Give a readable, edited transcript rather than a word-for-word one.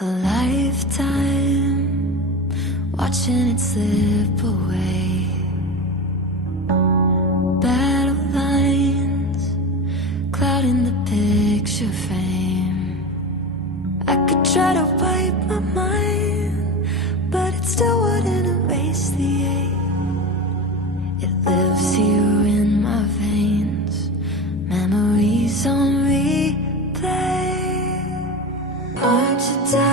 a lifetime, watching it slip away. Battle lines clouding the picture frame. I could try to wipe my mind, but it still wouldn't erase the ache. It lives here in my veins, memories on replay. Aren't you down?